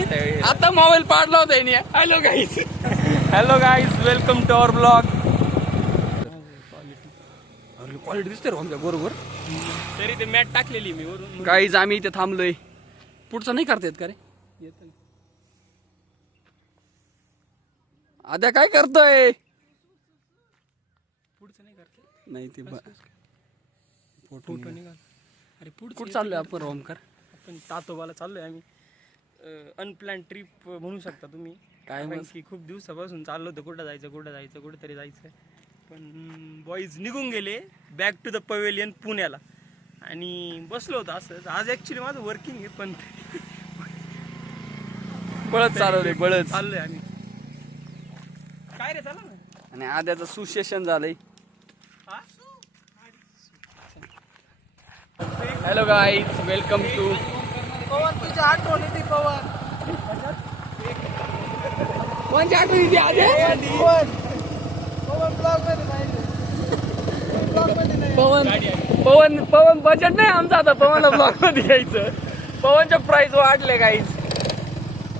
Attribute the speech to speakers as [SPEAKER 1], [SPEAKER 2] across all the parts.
[SPEAKER 1] आता मोबाईल पाडला होता याने. Hello guys hello guys welcome to our blog quality दिसते बरोबर.
[SPEAKER 2] तरी ते मॅट टाकलेली मी वरून.
[SPEAKER 1] गाईज आम्ही इथे थांबलोय. पुढचं नाही करता येत का रे? आद्या काय करतोय?
[SPEAKER 2] पुढचं नाही करते
[SPEAKER 1] नाही ते
[SPEAKER 2] फोटो निघाल अरे पुढचं
[SPEAKER 1] कुठं चाललोय आपण ओमकार?
[SPEAKER 2] आपण तातोबाला चाललोय आम्ही. अनप्लॅन ट्रिप म्हणू शकता तुम्ही.
[SPEAKER 1] काय
[SPEAKER 2] कारण. की खूप दिवसापासून चाललो होतं. कुठं जायचं कुठं जायचं कुठेतरी जायचं पण बॉईज निघून गेले बॅक टू द पवेलियन पुण्याला. आणि बसलो होतो असंच. आज ॲक्च्युली माझं वर्किंग आहे पण
[SPEAKER 1] बळच चालवले बळच.
[SPEAKER 2] चाललोय आम्ही. काय रे चालू ना?
[SPEAKER 1] आणि आद्याचं सुशेषण झालंय? Hello guys welcome to
[SPEAKER 3] Pawan तुझ्या आठवण येते पवन.
[SPEAKER 1] कोणच्या आठवणी आद्या
[SPEAKER 3] पवन पवन ब्लॉगमध्ये नाही. ब्लॉगमध्ये नाही.
[SPEAKER 1] पवन पवन पवन बजेट नाही आमचं आता पवनला ब्लॉकमध्ये घ्यायचं पवनच्या प्राइस वाढले गाईज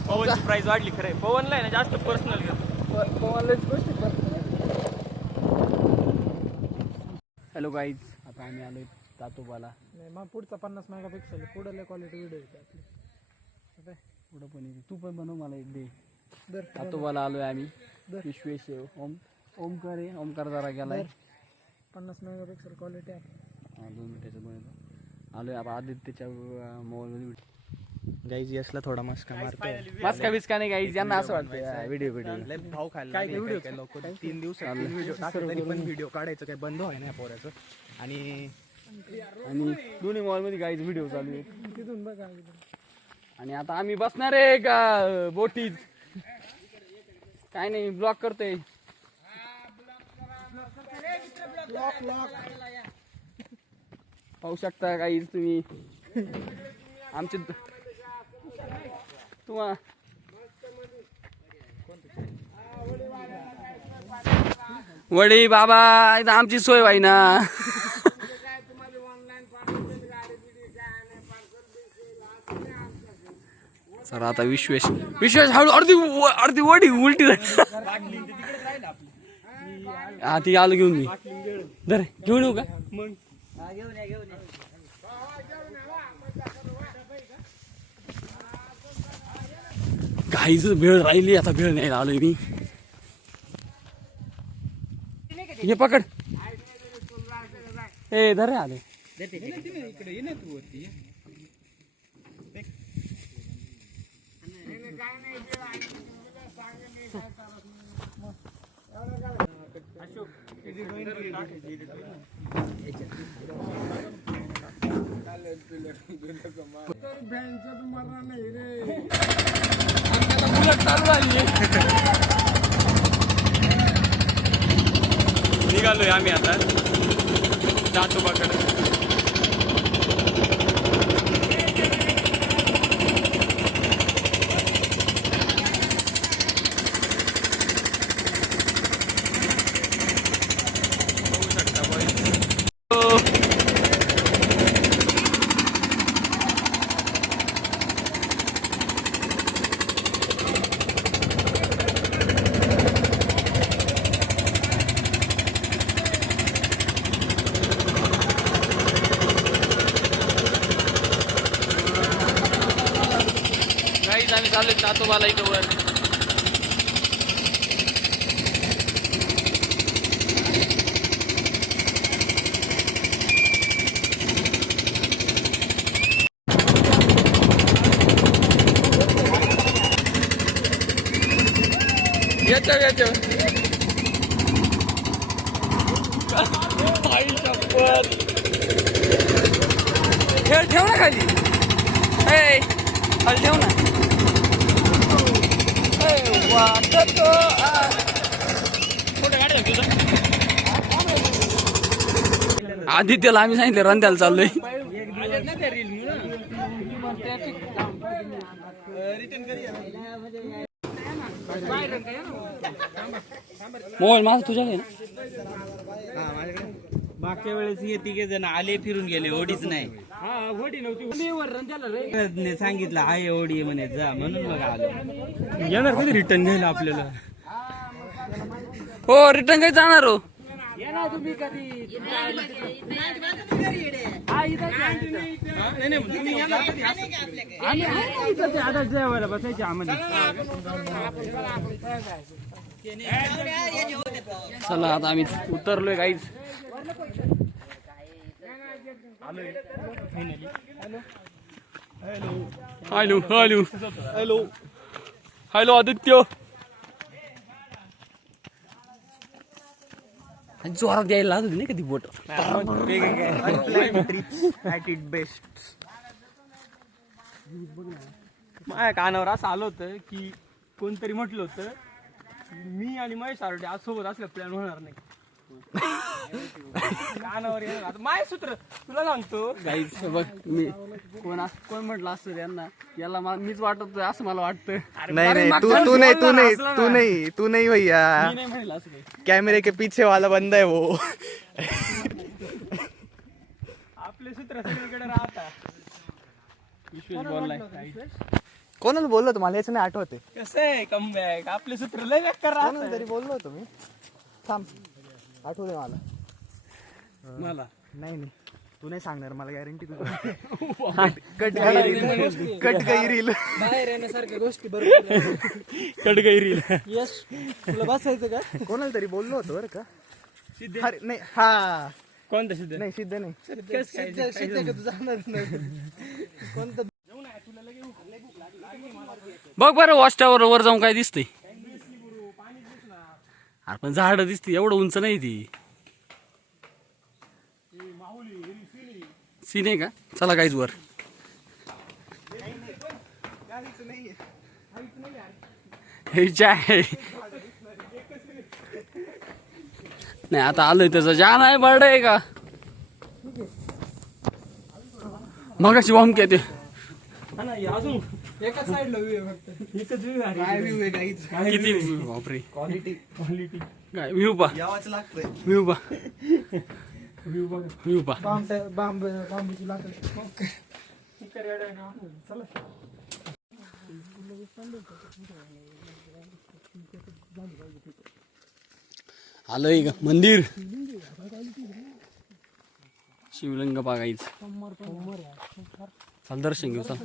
[SPEAKER 2] पवनची प्राइस वाढली खरं. पवनला आहे ना जास्त पर्सनल घेतो
[SPEAKER 1] पवनलाच गोष्टी हॅलो गाईज आता आम्ही आलोय तातोबाला.
[SPEAKER 3] नाही मग पुढचा पन्नास मेगा पिक्सल पुढे लय क्वालिटी व्हिडिओ येते आपली. आता
[SPEAKER 1] पुढं पण येते. तू पण बनव मला एक दे
[SPEAKER 3] दर
[SPEAKER 1] तातोबाला आलोय आम्ही. विश्वेश ओम ओमकार आहे. ओमकार जरा गेलाय.
[SPEAKER 3] पन्नास मेगा पिक्सल क्वालिटी आहे.
[SPEAKER 1] हा, दोन मिनिटाचं बनवतो आलोय आता आदित्यच्या मोबाईलमध्ये
[SPEAKER 4] गाईज यसला थोडा मस्का मारतोय.
[SPEAKER 1] मास्का बिस्का नाही गाईज यांना असं वाटतं. व्हिडिओ व्हिडिओ
[SPEAKER 4] लय भाव खायला काय व्हिडिओ काय लोक तीन दिवसात तीन व्हिडिओ टाकले तरी पण व्हिडिओ काढायचं काही बंद व्हाय नाही पोराचं. आणि
[SPEAKER 1] आणि दोन्ही मॉलमध्ये गाईज व्हिडिओ चालू आहेत.
[SPEAKER 3] तिथून बघा
[SPEAKER 1] आणि आता आम्ही बसणार आहे का बोटीत? काय नाही ब्लॉक करतोय. पाहू शकता काही तुम्ही. आमचे तुम्हा वडी बाबा आमची सोय व्हाय ना सर आता विश्वेश विश्वेश हळू अर्धी अर्धी वडी उलटी हा ती आलो घेऊन मी. धर घेऊन येऊ का? काहीच भेळ राहिली आता भेळ नाही आलोय मी. हे पकड. ए धर रे आले बुलेट चालू झाली
[SPEAKER 2] निघालोय आम्ही आता. जातोबाकडे बघू शकता boys.
[SPEAKER 1] आम्ही चाललोय तातोबाला इथं वर. येतो येतो. खेळ ठेव ना खाली. ए खाली ठेव ना. वाटतो आदित्यला आम्ही सांगितलं रंध्याला चाललोय. मोबाईल माझा तुझ्या ना.
[SPEAKER 5] मागच्या वेळेस हे तिघे जण आले फिरून गेले ओढीच नाही. सांगितलं आहे एवढी म्हणे जा. म्हणून मग आलो.
[SPEAKER 2] येणार कधी रिटर्न घ्यायला आपल्याला?
[SPEAKER 1] हो रिटर्न काही जाणार हो.
[SPEAKER 2] आता जेवायला बसायचे आम्हाला.
[SPEAKER 1] चला आता आम्ही उतरलोय काहीच hello hello hello hello Aditya जोरात द्यायला लागत होती नाही कधी बोट?
[SPEAKER 4] बेस्ट
[SPEAKER 2] माझ्या कानावर असं आलं होतं की कोणतरी म्हटलं होतं मी आणि महेश आरोडे आज सोबत असल्या प्लॅन होणार नाही. कानावर येणार आता माय सूत्र तुला सांगतो
[SPEAKER 1] गाईच बघ मी कोण अस- कोण म्हटलं असतं त्यांना याला मा- मीच वाटत असं मला वाटतं
[SPEAKER 4] नहीं नहीं तू तू नहीं तू नहीं तू. नहीं तू नहीं भैया.
[SPEAKER 1] मी नाही म्हणलं असं काही
[SPEAKER 4] कैमरे के पीछे वाला बंदा है वो.
[SPEAKER 2] आपले सूत्र सगळीकडे राहतात
[SPEAKER 1] विश्वेश बोललाय
[SPEAKER 4] कोणाला बोललो होतो मला याचं नाही आठवते
[SPEAKER 2] कसं आहे कमबॅक आपले सूत्र लय राहतात
[SPEAKER 4] कोणाला तरी बोललो होतो मी. थांब. आठवते मला.
[SPEAKER 1] मला?
[SPEAKER 4] नाही नाही. तू नाही सांगणार मला गॅरंटी तू कट काही कट काही रील
[SPEAKER 3] बाहेर येण्यासारख्या गोष्टी बरोबर
[SPEAKER 2] कट गैरी
[SPEAKER 3] यश तुला बसायचं का?
[SPEAKER 4] कोणाला तरी बोललो होतो बरं का? अरे नाही हा.
[SPEAKER 2] कोणता सिद्ध?
[SPEAKER 4] नाही सिद्ध नाही.
[SPEAKER 3] सिद्ध सिद्ध का तू जाणार नाही. कोणतं
[SPEAKER 1] बघ बरं वॉस्टावर वर जाऊन काय दिसतंय. अरे पण झाड दिसते एवढं उंच नाही ती. सीन आहे का? चला काहीच वर. हे आहे. नाही आता आलोय त्याचं. जान आहे बर्ड आहे का? मगाशी वॉम येते
[SPEAKER 2] हा अजून.
[SPEAKER 3] एकाच साईडला व्ह्यू आहे फक्त.
[SPEAKER 2] एकच आहे.
[SPEAKER 4] काय आहे काहीच
[SPEAKER 1] किती बापरे.
[SPEAKER 4] Quality
[SPEAKER 2] Quality.
[SPEAKER 1] काय व्ह्यू पा
[SPEAKER 4] यावाच लागतंय.
[SPEAKER 1] व्ह्यू पा
[SPEAKER 2] View बघा.
[SPEAKER 1] व्ह्यू पा
[SPEAKER 3] बांब बांब बांबूची लाकड
[SPEAKER 2] इकडे येडं आहे. ना. चला
[SPEAKER 1] आलोय का मंदिर. शिवलिंग बघायच. चाल दर्शन घेऊ चाल.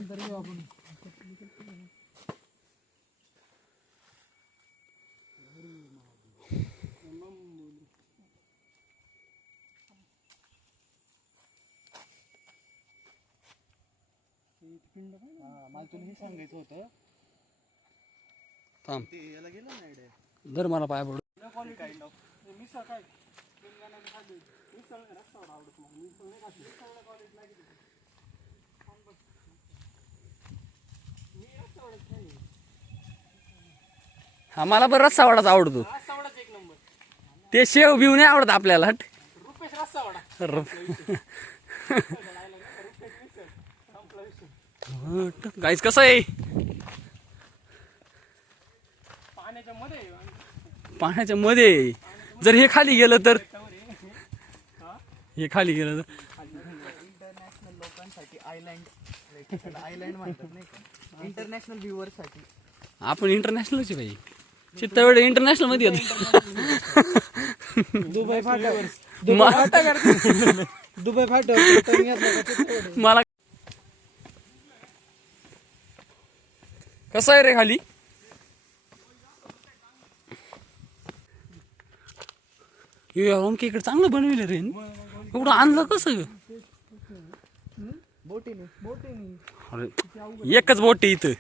[SPEAKER 4] मला तुला हे सांगायचं होतं.
[SPEAKER 1] थांब.
[SPEAKER 4] ते याला गेलं ना.
[SPEAKER 1] धर मला पाय पडू. हा मला. वडाच आवडतो ते शेव बिव नाही आवडत आपल्याला. हट. गाईच कसं आहे?
[SPEAKER 2] पाण्याच्या मध्ये आहे.
[SPEAKER 1] पाण्याच्या मध्ये जर हे खाली गेलं तर? हे खाली गेलं तर?
[SPEAKER 4] इंटरनॅशनल लोकांसाठी आयलँड आयलँड म्हणतात नाही का? इंटरनॅशनल व्ह्युअरसाठी
[SPEAKER 1] आपण इंटरनॅशनलच आहे भाई. चित्तवेळ इंटरनॅशनलमध्ये येतो.
[SPEAKER 3] दुबई फाटा दुबई फाटा करते दुबई फाटा घेतला का चित्तोड
[SPEAKER 1] मला कसं आहे रे खाली? अमकी इकडे चांगलं बनविलं रे. एवढं आणलं कसं ग? अरे एकच बोट आहे इथं.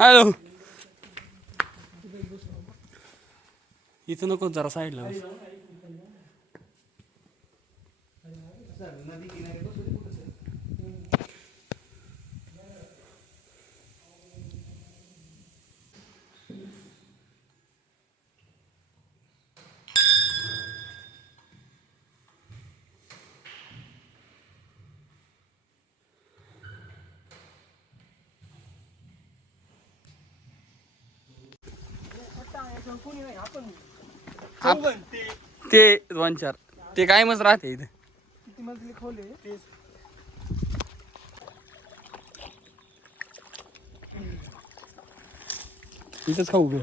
[SPEAKER 1] हॅलो. इथं नको जरा साईडला
[SPEAKER 2] ते
[SPEAKER 1] दोन चार. ते काय मस्त राहते इथे.
[SPEAKER 2] मजली खोले तेच.
[SPEAKER 1] इथंच खाऊ
[SPEAKER 2] खाऊ.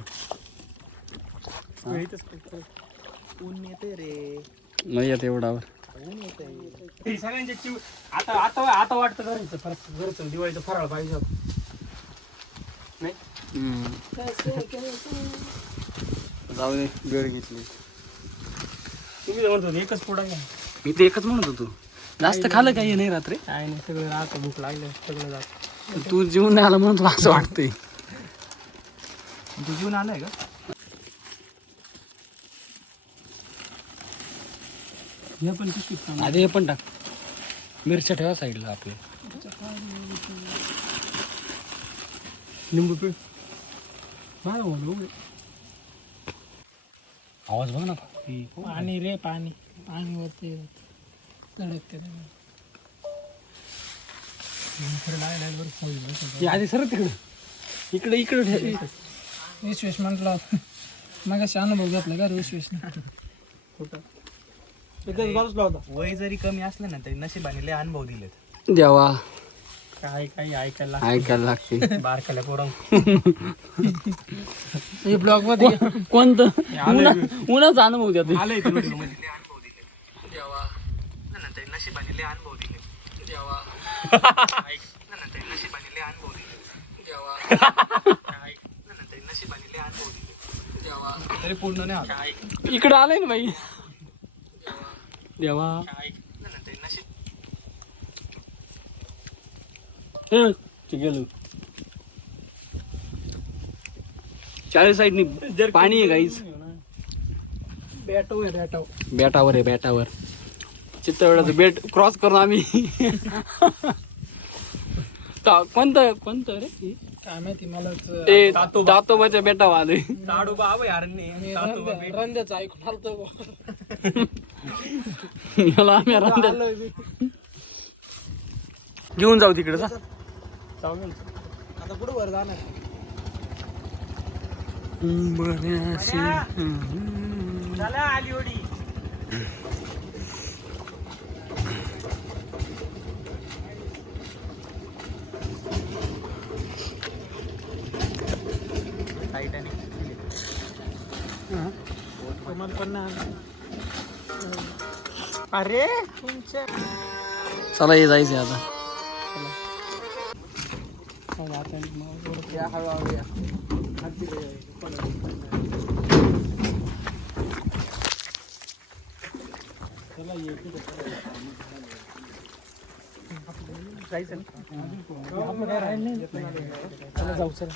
[SPEAKER 4] ऊन येते रे.
[SPEAKER 1] नाही येत एवढावर.
[SPEAKER 4] ऊन येते
[SPEAKER 2] ते सगळ्यांच्या चिव आता आता आता वाटतं घरचं फर घरचं दिवाळीचं फराळ पाहिजे होतं. नाही?
[SPEAKER 1] जाऊ दे वेळ घेतली.
[SPEAKER 2] तुम्ही तर म्हणत होते एकच पोडा घ्या.
[SPEAKER 1] मी ते एकच म्हणत होतो. जास्त खाल्लं काही नाही रात्री.
[SPEAKER 2] काय नाही सगळं राहतं भूक लागलं सगळं जात.
[SPEAKER 1] तू जीवन नाही आला म्हणून तुला असं वाटतंय.
[SPEAKER 4] तू जीवन आलाय का?
[SPEAKER 2] हे पण पिशवीत
[SPEAKER 1] आधी हे पण टाक. मिरच्या ठेवा साईडला आपले
[SPEAKER 2] लिंबू पिळ. बोल
[SPEAKER 1] आवाज बघ ना.
[SPEAKER 3] पाणी रे पाणी. पाणी वरती तडकते
[SPEAKER 1] हे आधी सर तिकडे. इकडे इकडे ठेव.
[SPEAKER 3] विश्वेश म्हटलं मग अनुभव घेतला का
[SPEAKER 2] बसला होता.
[SPEAKER 4] वय जरी कमी असलं ना तरी नशिबाने लय अनुभव दिलेत.
[SPEAKER 1] देवा.
[SPEAKER 2] काय काही ऐकायला
[SPEAKER 1] ऐकायला लागते.
[SPEAKER 2] बारकाल्या पोरं
[SPEAKER 3] हे ब्लॉगमध्ये
[SPEAKER 1] कोणतं? उन्हा- उन्हाचा अनुभव द्या
[SPEAKER 2] आलंय
[SPEAKER 4] नशिबाने लय अनुभव दिले. तरी नशिबाने लय अनुभव दिले. तरी नशिबाने लय अनुभव दिले. तरी पूर्ण नाही आलं.
[SPEAKER 1] इकडे आलंय ना बाई. देवा.
[SPEAKER 4] तरी नशीब
[SPEAKER 1] ए, ते गेलो. चाळीस साईडनी पाणी आहे गाईच
[SPEAKER 3] बॅटो आहे बॅटो
[SPEAKER 1] बेटावर आहे बेटावर. चित्तवड्याचं बेट क्रॉस करून आम्ही. ता- कोणतं कोणतं रे?
[SPEAKER 3] काय माहिती मलाच
[SPEAKER 1] ते तातोबाच्या बेटावर आलोय.
[SPEAKER 2] ताडोबा आबा अरण्य तातोबा बेट.
[SPEAKER 3] रंध्याचं ऐकून आलतो
[SPEAKER 1] याला आम्ही घेऊन जाऊ तिकडे जा.
[SPEAKER 2] चालेल.
[SPEAKER 3] आता कुठं वर जाणार?
[SPEAKER 2] झाला आली ओढी
[SPEAKER 3] तुम्हाला पण
[SPEAKER 2] अरे तुमच्या
[SPEAKER 1] चला ये जायचं आता.
[SPEAKER 3] जायचं ना या जाऊ चला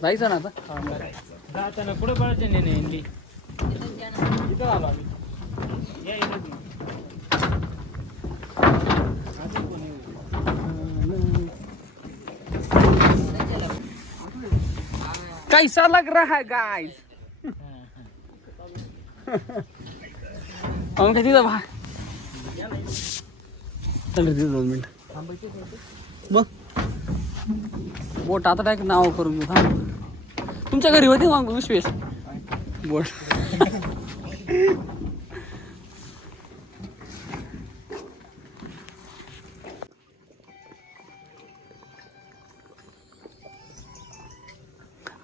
[SPEAKER 1] जायचं ना आता?
[SPEAKER 2] जाताना कुठं पळायचं नाही नाही इंडी इथं आलो आम्ही या इथं
[SPEAKER 1] कैसा लग रहा है गाइस मग काय तिथं भा चल रे तिथं दोन मिनिट बघ बोट आता काय नाव करून घेऊ तुमच्या घरी होती मग विश्वेश? बोट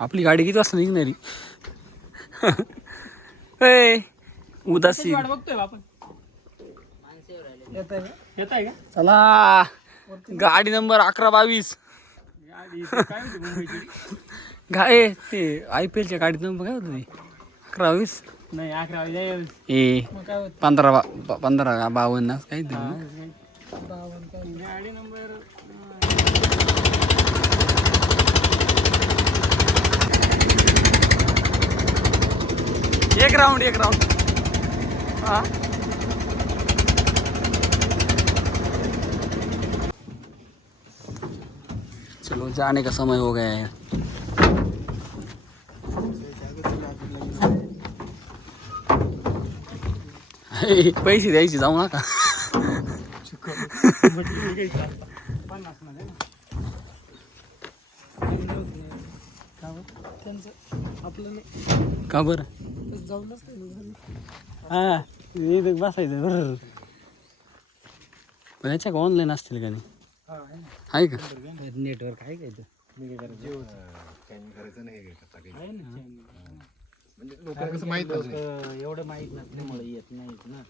[SPEAKER 1] आपली गाडी किती वाजता निघणारी? ए, उदासी चला. गाडी नंबर अकरा बावीस.
[SPEAKER 2] काय
[SPEAKER 1] ते आय पी एलच्या गाडीत नंबर काय होतं ते. अकरा बावीस
[SPEAKER 2] नाही अकरा
[SPEAKER 1] ए
[SPEAKER 3] मग काय होत?
[SPEAKER 1] पंधरा बा ब- पंधरा बावन्न असं काही. तरी.
[SPEAKER 3] बावन काय
[SPEAKER 2] गाडी नंबर
[SPEAKER 1] एक राऊंड एक राऊंड हाँ? चलो जाने का समय हो गया है। पैसे द्यायचे जाऊ नका. का बरं? हा बसायचं बरोबर पण याच्या का ऑनलाईन असतील का नाही? आहे का?
[SPEAKER 5] नेटवर्क आहे काय एवढं माहीत नसल्यामुळे येत नाहीत ना.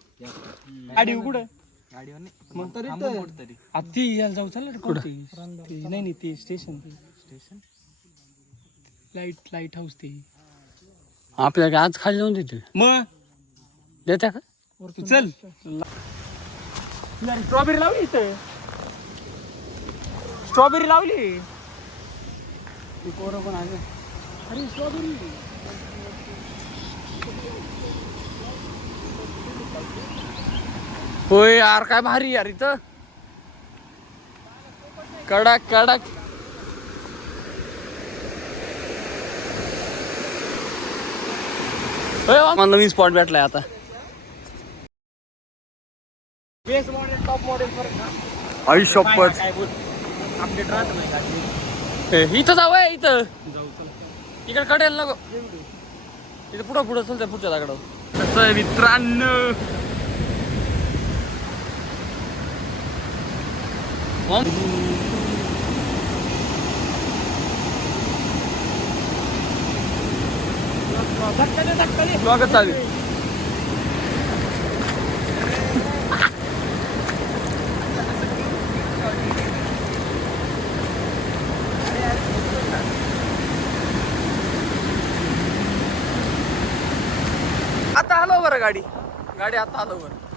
[SPEAKER 2] गाडी कुठं
[SPEAKER 5] गाडीवर नाही.
[SPEAKER 3] मग तरी तर.
[SPEAKER 2] आता ती यायला जाऊ चाललं रे कोणती? ती नाही नाही ते station. Station? Light lighthouse ते.
[SPEAKER 1] आपल्याला आज खाली जाऊन देते
[SPEAKER 2] मग?
[SPEAKER 1] देत्या का?
[SPEAKER 2] तू चल. स्ट्रॉबेरी लावली इथं. स्ट्रॉबेरी लावली.
[SPEAKER 1] पोरं पण आले.
[SPEAKER 2] अरे स्ट्रॉबेरी
[SPEAKER 1] होय यार काय भारी यार इथं. कडक कडक. वा. मला नवीन स्पॉट भेटलाय आता.
[SPEAKER 2] बेस मॉडेल टॉप मॉडेल
[SPEAKER 1] आई
[SPEAKER 2] अपडेट राहत नाही
[SPEAKER 1] हे, इथं जाऊ आहे, इथं. इकडे कडेल नको. इथं पुढं पुढं चल त्या पुढच्या दागडावर कसं मित्रांनो? स्वागत चालू आहे. आता हलव बरं गाडी. गाडी आता हलव बरं.